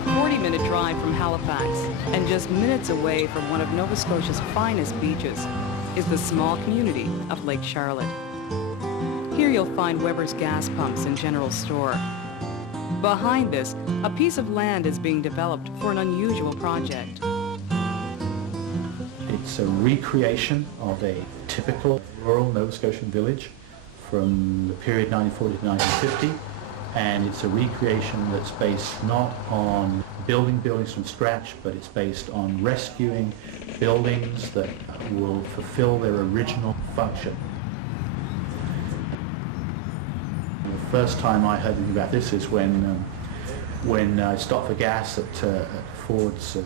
A 40-minute drive from Halifax and just minutes away from one of Nova Scotia's finest beaches is the small community of Lake Charlotte. Here you'll find Weber's gas pumps and general store. Behind this, a piece of land is being developed for an unusual project. It's a recreation of a typical rural Nova Scotian village from the period 1940 to 1950, and it's a recreation that's based not on building buildings from scratch, but it's based on rescuing buildings that will fulfill their original function. The first time I heard about this is when I stopped for gas at Ford's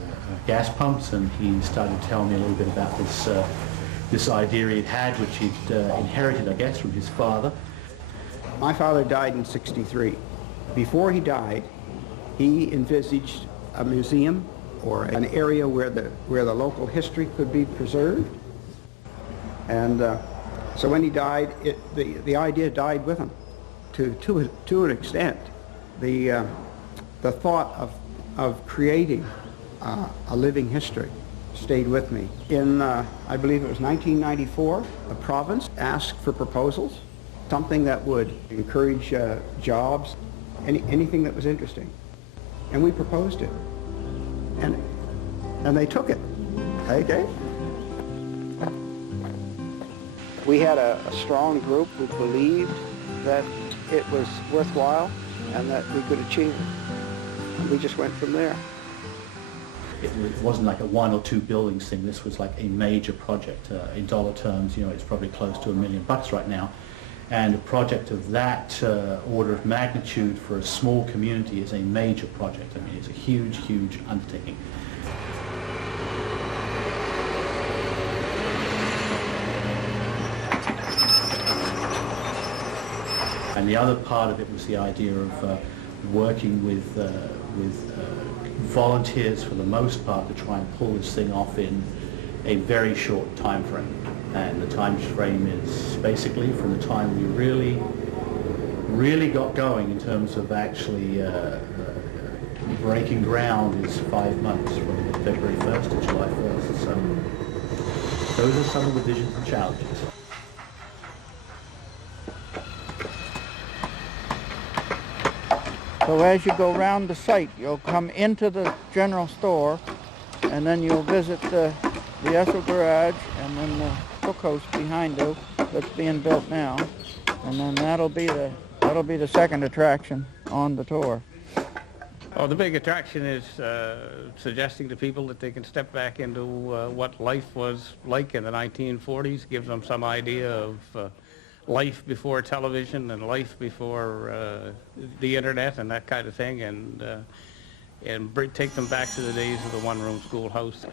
gas pumps, and he started telling me a little bit about this idea he'd had, which he'd inherited, I guess, from his father. My father died in '63. Before he died, he envisaged a museum or an area where the local history could be preserved. And so when he died, the idea died with him, to an extent. The thought of creating a living history stayed with me. In, I believe it was 1994, the province asked for proposals, something that would encourage jobs, anything that was interesting. And we proposed it. And they took it. Okay? We had a strong group who believed that it was worthwhile and that we could achieve it. And we just went from there. It wasn't like a one or two buildings thing. This was like a major project. In dollar terms, you know, it's probably close to $1 million right now. And a project of that order of magnitude for a small community is a major project. I mean, it's a huge, huge undertaking. And the other part of it was the idea of working with volunteers for the most part to try and pull this thing off in a very short time frame. And the time frame is basically from the time we really got going in terms of actually breaking ground is 5 months from February 1st to July 1st. So those are some of the visions and challenges. So as you go around the site, you'll come into the general store, and then you'll visit the Esso garage, and then the cookhouse behind you that's being built now, and then that'll be the second attraction on the tour. Oh, the big attraction is suggesting to people that they can step back into what life was like in the 1940s, gives them some idea of life before television and life before the internet and that kind of thing, and take them back to the days of the one-room schoolhouse.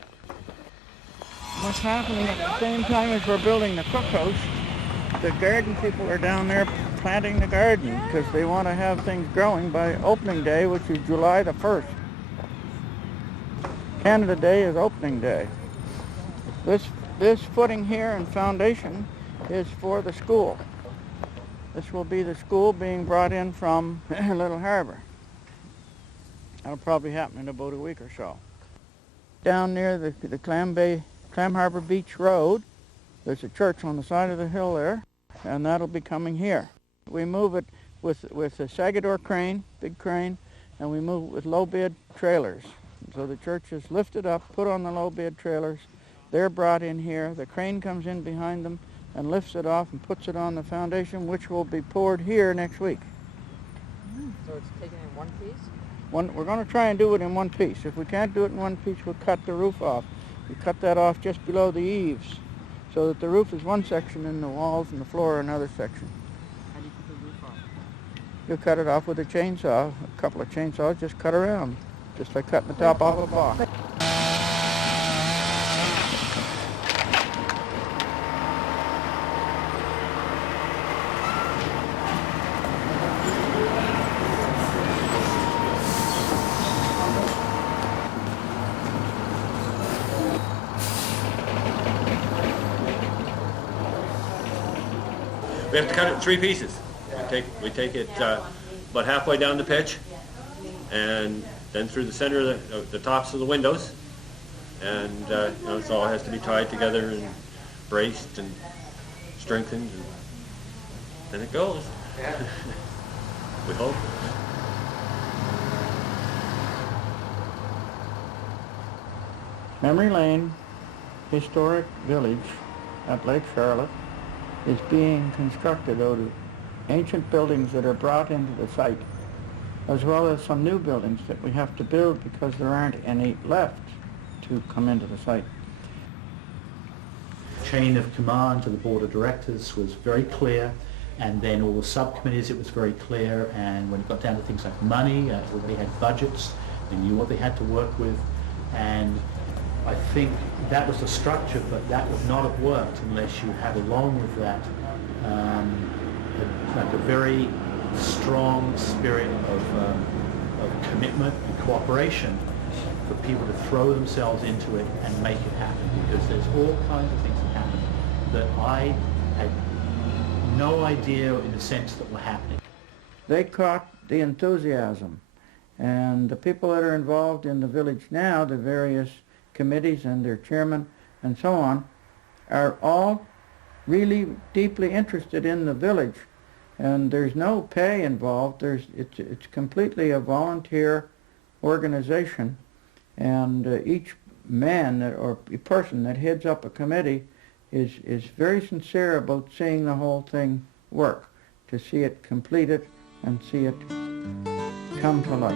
What's happening at the same time as we're building the cookhouse, the garden people are down there planting the garden because they want to have things growing by opening day, which is July the 1st. Canada Day is opening day. This footing here and foundation is for the school. This will be the school being brought in from Little Harbor. That'll probably happen in about a week or so. Down near the Clam Harbor Beach Road, there's a church on the side of the hill there, and that'll be coming here. We move it with a Sagador crane, big crane, and we move it with low bed trailers. So the church is lifted up, put on the low bed trailers. They're brought in here. The crane comes in behind them and lifts it off and puts it on the foundation, which will be poured here next week. So it's taken in one piece? We're going to try and do it in one piece. If we can't do it in one piece, we'll cut the roof off. We cut that off just below the eaves, so that the roof is one section and the walls and the floor are another section. How do you cut the roof off? You cut it off with a chainsaw, a couple of chainsaws, just cut around, just like cutting the top off a box. We have to cut it in 3 pieces. We take it about halfway down the pitch and then through the center of the tops of the windows, and you know, it all has to be tied together and braced and strengthened, and then it goes. Yeah. We hope. Memory Lane Historic Village at Lake Charlotte is being constructed out of ancient buildings that are brought into the site, as well as some new buildings that we have to build because there aren't any left to come into the site. Chain of command to the board of directors was very clear, and then all the subcommittees, it was very clear, and when it got down to things like money, everybody had budgets, they knew what they had to work with, and I think that was the structure, but that would not have worked unless you had along with that like a very strong spirit of commitment and cooperation for people to throw themselves into it and make it happen, because there's all kinds of things that happen that I had no idea in a sense that were happening. They caught the enthusiasm, and the people that are involved in the village now, the various committees and their chairman and so on, are all really deeply interested in the village, and there's no pay involved. It's completely a volunteer organization, and each man or person that heads up a committee is very sincere about seeing the whole thing work, to see it completed and see it come to life.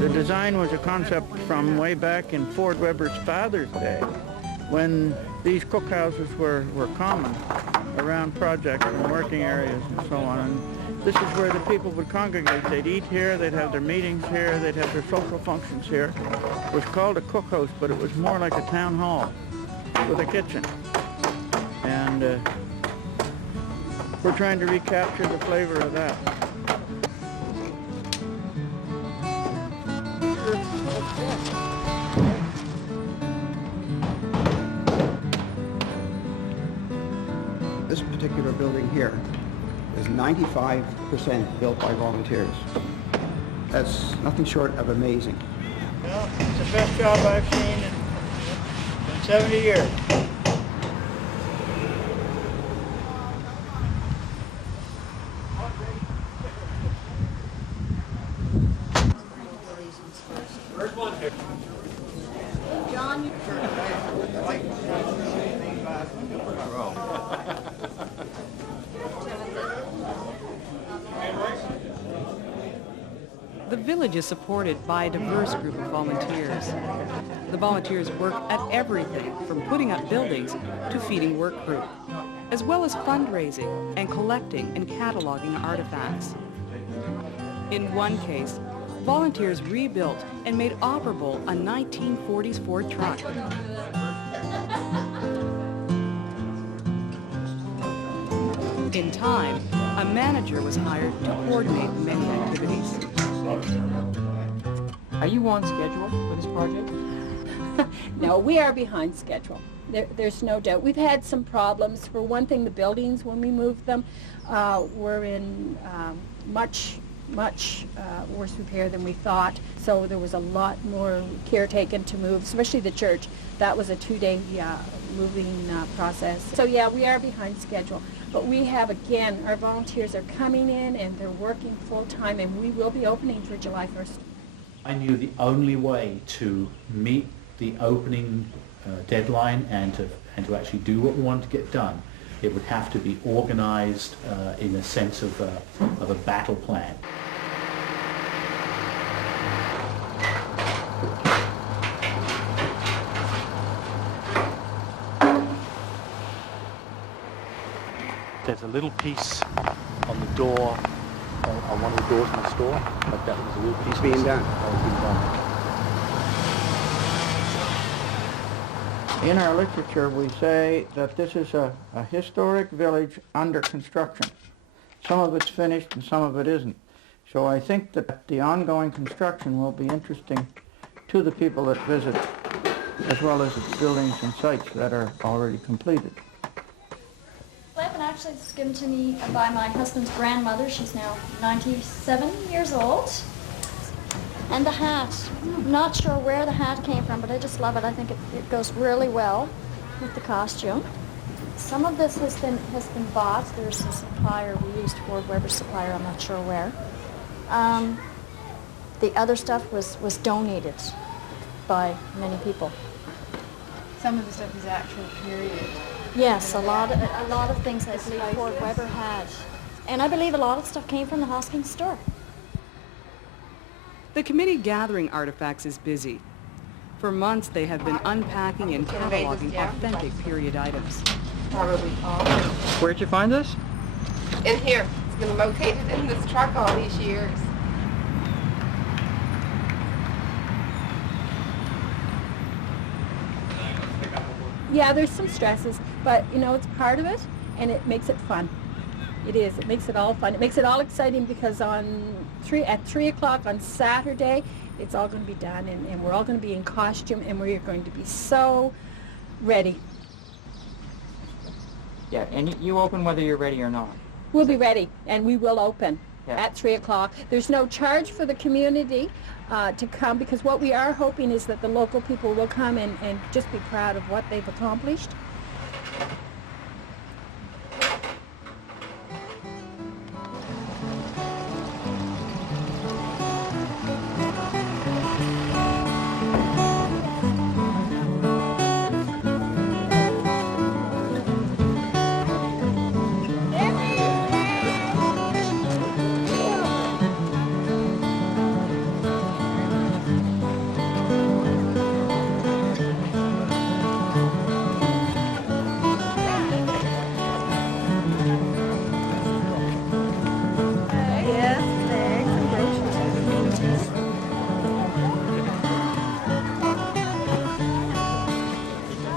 The design was a concept from way back in Ford Weber's father's day, when these cookhouses were common around projects and working areas and so on. And this is where the people would congregate. They'd eat here, they'd have their meetings here, they'd have their social functions here. It was called a cookhouse, but it was more like a town hall with a kitchen. And we're trying to recapture the flavor of that. This particular building here is 95% built by volunteers. That's nothing short of amazing. Well, it's the best job I've seen in 70 years. The village is supported by a diverse group of volunteers. The volunteers work at everything from putting up buildings to feeding work group, as well as fundraising and collecting and cataloging artifacts. In one case, volunteers rebuilt and made operable a 1940s Ford truck. In time, a manager was hired to coordinate many activities. Are you on schedule for this project? No, we are behind schedule. There's no doubt. We've had some problems. For one thing, the buildings, when we moved them, were in much worse repair than we thought. So there was a lot more care taken to move, especially the church. That was a 2-day moving process. So yeah, we are behind schedule. But we have, again, our volunteers are coming in and they're working full-time, and we will be opening for July 1st. I knew the only way to meet the opening deadline and to actually do what we wanted to get done, it would have to be organized in a sense of a battle plan. There's a little piece on the door, on one of the doors in the store, but that was a little piece being done. That was being done. In our literature, we say that this is a historic village under construction. Some of it's finished and some of it isn't. So I think that the ongoing construction will be interesting to the people that visit, as well as its buildings and sites that are already completed. Lemon actually was given to me by my husband's grandmother. She's now 97 years old. And the hat. I'm not sure where the hat came from, but I just love it. I think it goes really well with the costume. Some of this has been bought. There's a supplier we used, Ford Weber supplier, I'm not sure where. The other stuff was donated by many people. Some of the stuff is actual period. Yes, a lot of things I believe Ford Weber had. And I believe a lot of stuff came from the Hoskins store. The committee gathering artifacts is busy. For months, they have been unpacking and cataloging authentic period items. Probably all. Where'd you find this? In here. It's been located in this truck all these years. Yeah, there's some stresses, but you know, it's part of it, and it makes it fun. It is. It makes it all fun. It makes it all exciting because at 3 o'clock on Saturday, it's all going to be done, and we're all going to be in costume, and we're going to be so ready. Yeah, and you open whether you're ready or not. We'll be ready, and we will open Yeah. at 3 o'clock. There's no charge for the community to come, because what we are hoping is that the local people will come and just be proud of what they've accomplished.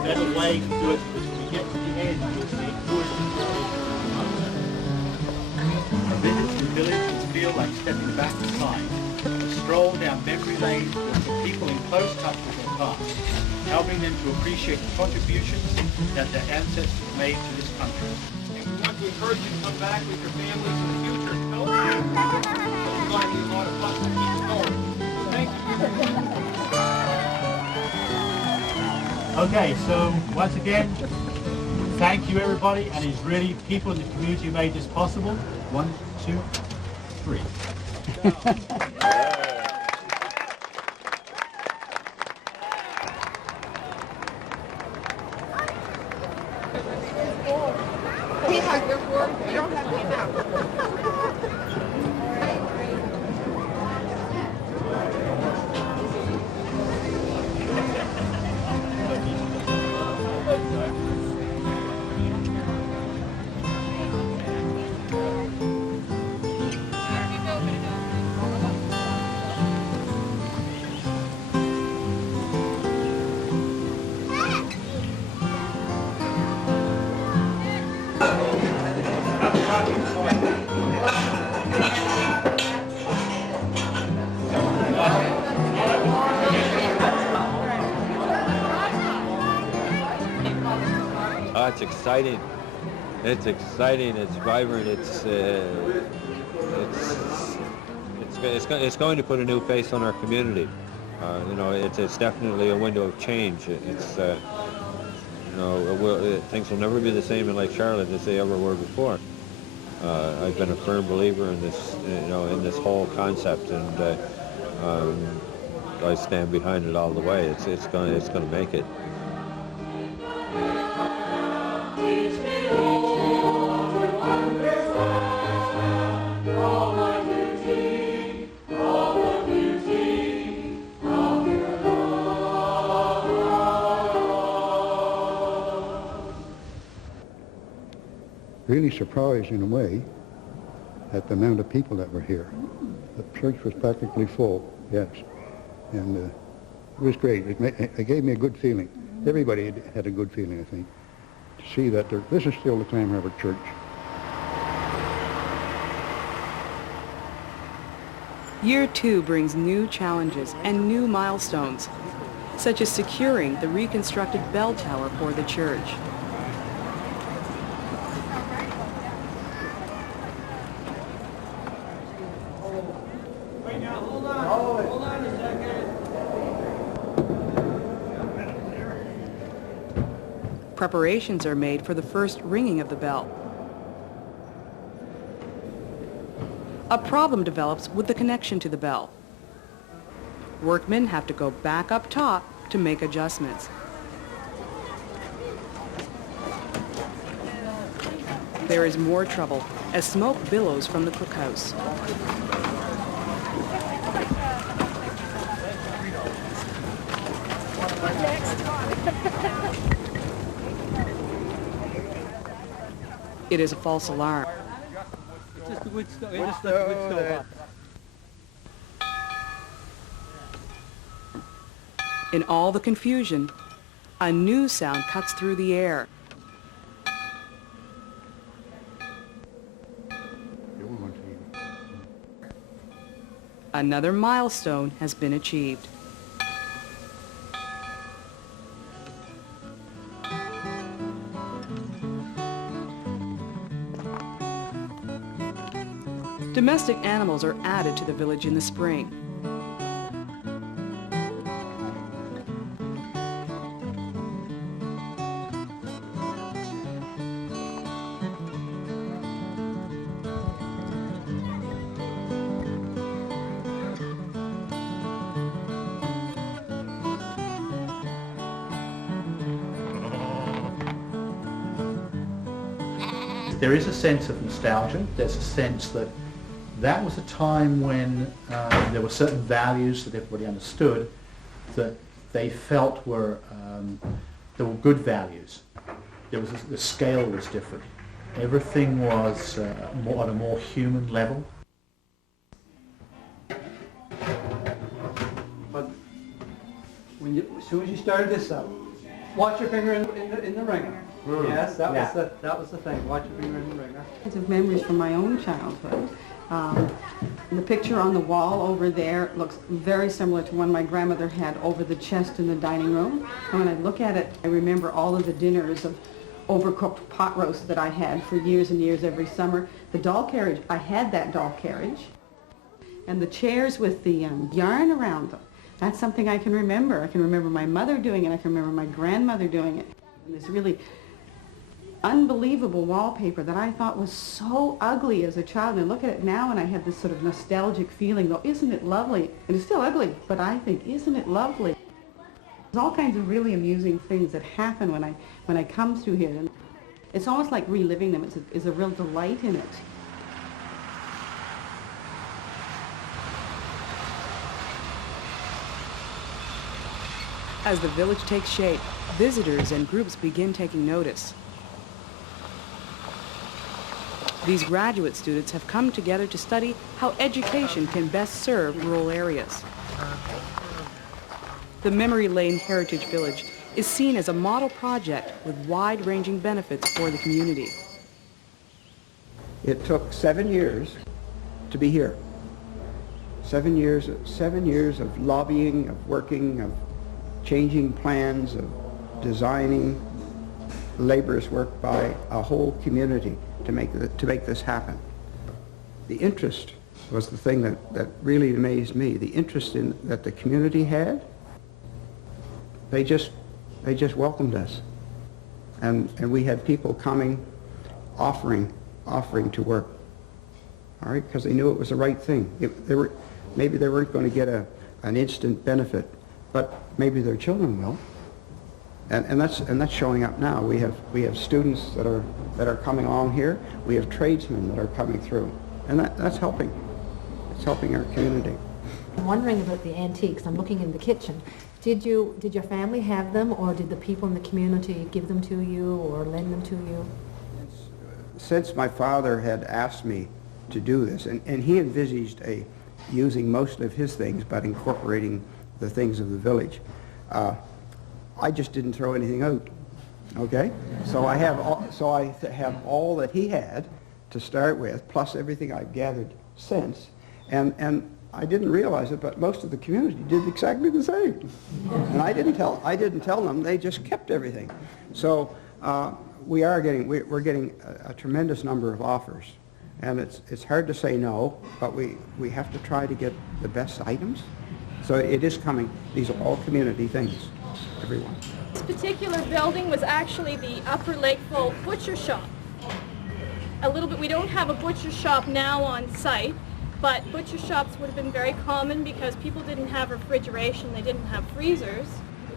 Better way to do it is when we get to the end, you'll see a visit to the village will feel like stepping back in time. A stroll down memory lane will put people in close touch with their past, helping them to appreciate the contributions that their ancestors made to this country. And we want to encourage you to come back with your families in the future and help you. It's going to be a lot of fun to keep going. Thank you. Okay, so once again, thank you everybody, and it's really people in the community who made this possible. 1, 2, 3. We hug your board. You don't have to enough. Oh, it's exciting. It's exciting. It's vibrant. It's going to put a new face on our community. You know, it's definitely a window of change. It's you know, things will never be the same in Lake Charlotte as they ever were before. I've been a firm believer in this, you know, in this whole concept, and I stand behind it all the way. It's going to make it. Really surprised in a way at the amount of people that were here. The church was practically full, yes. And it was great. It gave me a good feeling. everybody had a good feeling, I think, to see that this is still the Clam Harbour Church. Year 2 brings new challenges and new milestones, such as securing the reconstructed bell tower for the church. Preparations are made for the first ringing of the bell. A problem develops with the connection to the bell. Workmen have to go back up top to make adjustments. There is more trouble as smoke billows from the cookhouse. It is a false alarm. Just the wood stove. Just the wood stove up. In all the confusion, a new sound cuts through the air. Another milestone has been achieved. Domestic animals are added to the village in the spring. There is a sense of nostalgia. There's a sense that that was a time when there were certain values that everybody understood that they felt were good values. The scale was different. Everything was on a more human level. But as soon as you started this up, watch your finger in the ringer. Yes, that was the thing. Watch your finger in the ringer. Of memories from my own childhood. The picture on the wall over there looks very similar to one my grandmother had over the chest in the dining room. And when I look at it, I remember all of the dinners of overcooked pot roast that I had for years and years every summer. The doll carriage, I had that doll carriage. And the chairs with the yarn around them, that's something I can remember. I can remember my mother doing it. I can remember my grandmother doing it. And this really unbelievable wallpaper that I thought was so ugly as a child. And I look at it now and I have this sort of nostalgic feeling, though, isn't it lovely? And it's still ugly, but I think, isn't it lovely? There's all kinds of really amusing things that happen when I come through here. And it's almost like reliving them. It's a real delight in it. As the village takes shape, visitors and groups begin taking notice. These graduate students have come together to study how education can best serve rural areas. The Memory Lane Heritage Village is seen as a model project with wide-ranging benefits for the community. It took 7 years to be here. 7 years of lobbying, of working, of changing plans, of designing, laborious work by a whole community to make this happen. The interest was the thing that really amazed me. The interest that the community had. They just welcomed us, and we had people coming, offering to work. All right, because they knew it was the right thing. Maybe they weren't going to get an instant benefit, but maybe their children will. And that's showing up now. We have students that are coming along here. We have tradesmen that are coming through, and that's helping. It's helping our community. I'm wondering about the antiques. I'm looking in the kitchen. Did your family have them, or did the people in the community give them to you or lend them to you? Since my father had asked me to do this, and he envisaged using most of his things, but incorporating the things of the village. I just didn't throw anything out. Okay? So I have all that he had to start with, plus everything I've gathered since. And I didn't realize it, but most of the community did exactly the same. And I didn't tell them, they just kept everything. So we're getting a tremendous number of offers. And it's hard to say no, but we have to try to get the best items. So it is coming. These are all community things, everyone. This particular building was actually the Upper Lakeville butcher shop. We don't have a butcher shop now on site, but butcher shops would have been very common because people didn't have refrigeration, they didn't have freezers.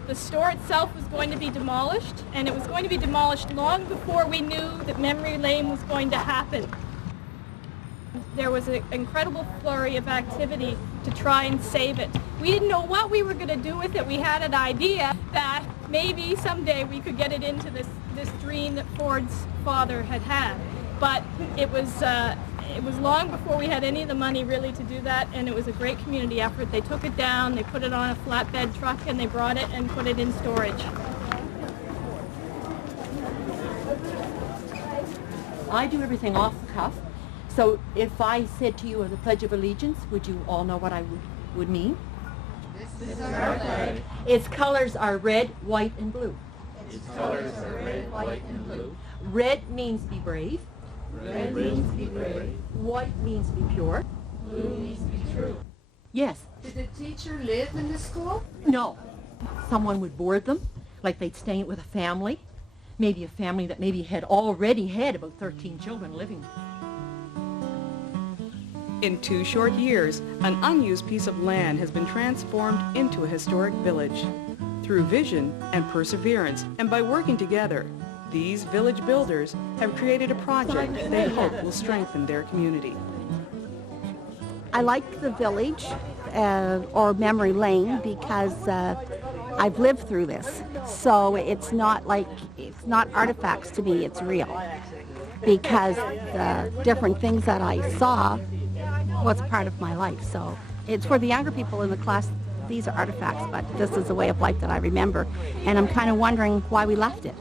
The store itself was going to be demolished, and it was going to be demolished long before we knew that Memory Lane was going to happen. There was an incredible flurry of activity to try and save it. We didn't know what we were going to do with it. We had an idea that maybe someday we could get it into this dream that Ford's father had. But it was long before we had any of the money really to do that, and it was a great community effort. They took it down, they put it on a flatbed truck, and they brought it and put it in storage. I do everything off the cuff. So if I said to you the Pledge of Allegiance, would you all know what I would mean? This is our flag. Its colors are red, white, and blue. Its colors are red, white, and blue. Red means be brave. Red means be brave. White means be pure. Blue means be true. Yes. Did the teacher live in the school? No. Someone would board them, like they'd stay with a family. Maybe a family that maybe had already had about 13 children living. In 2 short years, an unused piece of land has been transformed into a historic village. Through vision and perseverance, and by working together, these village builders have created a project they hope will strengthen their community. I like the village, or Memory Lane, because I've lived through this. So it's not artifacts to me, it's real. Because the different things that I saw was part of my life. So it's for the younger people in the class, these are artifacts, but this is a way of life that I remember. And I'm kind of wondering why we left it.